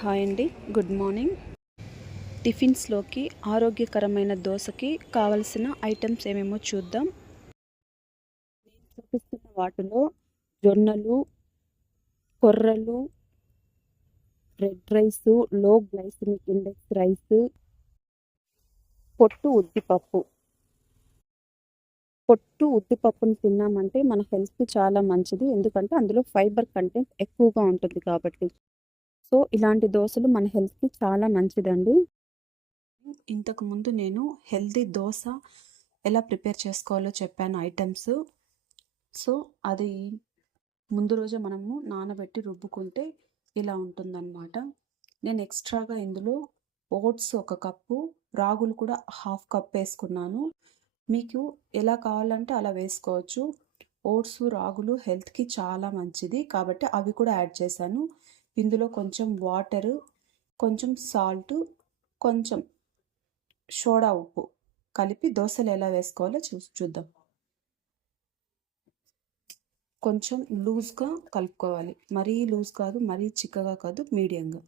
Hi అండి, good morning. టిఫిన్స్లోకి ఆరోగ్యకరమైన దోశకి కావలసిన ఐటమ్స్ ఏమేమో చూద్దాం. చూపిస్తున్న వాటిలో జొన్నలు, కొర్రలు, రెడ్ రైసు, లో గ్లైసెమిక్ ఇండెక్స్ రైసు, పొట్టు ఉద్దిపప్పు. పొట్టు ఉద్దిపప్పుని తిన్నామంటే మన హెల్త్కి చాలా మంచిది, ఎందుకంటే అందులో ఫైబర్ కంటెంట్ ఎక్కువగా ఉంటుంది కాబట్టి. సో ఇలాంటి దోశలు మన హెల్త్కి చాలా మంచిదండి. ఇంతకుముందు నేను హెల్తీ దోశ ఎలా ప్రిపేర్ చేసుకోవాలో చెప్పాను ఐటమ్స్. సో అది ముందు రోజే మనము నానబెట్టి రుబ్బుకుంటే ఇలా ఉంటుందన్నమాట. నేను ఎక్స్ట్రాగా ఇందులో ఓట్స్ 1 కప్పు, రాగులు కూడా 1/2 కప్ వేసుకున్నాను. మీకు ఎలా కావాలంటే అలా వేసుకోవచ్చు. ఓట్స్, రాగులు హెల్త్కి చాలా మంచిది కాబట్టి అవి కూడా యాడ్ చేశాను. ఇందులో కొంచెం వాటరు, కొంచెం సాల్ట్, కొంచెం సోడా ఉప్పు కలిపి దోశలు ఎలా వేసుకోవాలో చూద్దాం. కొంచెం లూజ్గా కలుపుకోవాలి, మరీ లూజ్ కాదు, మరీ చిక్కగా కాదు, మీడియంగా.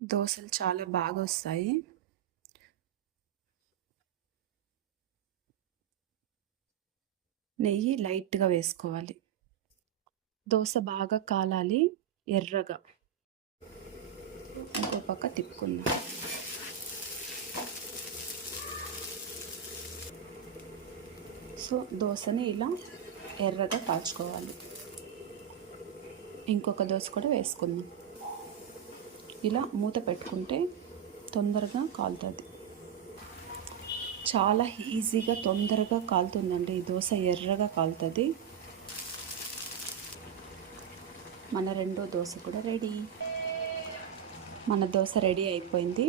దోశలు చాలా బాగా వస్తాయి. నెయ్యి లైట్గా వేసుకోవాలి. దోశ బాగా కాలాలి ఎర్రగా. ఇంకో పక్క తిప్పుకుందాం. సో దోశని ఇలా ఎర్రగా కాల్చుకోవాలి. ఇంకొక దోశ కూడా వేసుకుందాం. ఇలా మూత పెట్టుకుంటే తొందరగా కాలుతుంది. చాలా ఈజీగా తొందరగా కాలుతుందండి ఈ దోశ, ఎర్రగా కాలుతుంది. మన రెండో దోశ కూడా రెడీ. మన దోశ రెడీ అయిపోయింది.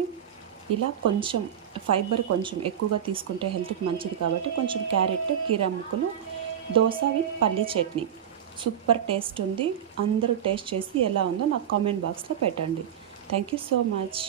ఇలా కొంచెం ఫైబర్ కొంచెం ఎక్కువగా తీసుకుంటే హెల్త్కి మంచిది కాబట్టి కొంచెం క్యారెట్, కీరా ముక్కలు, దోశ విత్ పల్లీ చట్నీ. సూపర్ టేస్ట్ ఉంది. అందరూ టేస్ట్ చేసి ఎలా ఉందో నాకు కామెంట్ బాక్స్లో పెట్టండి. Thank you so much.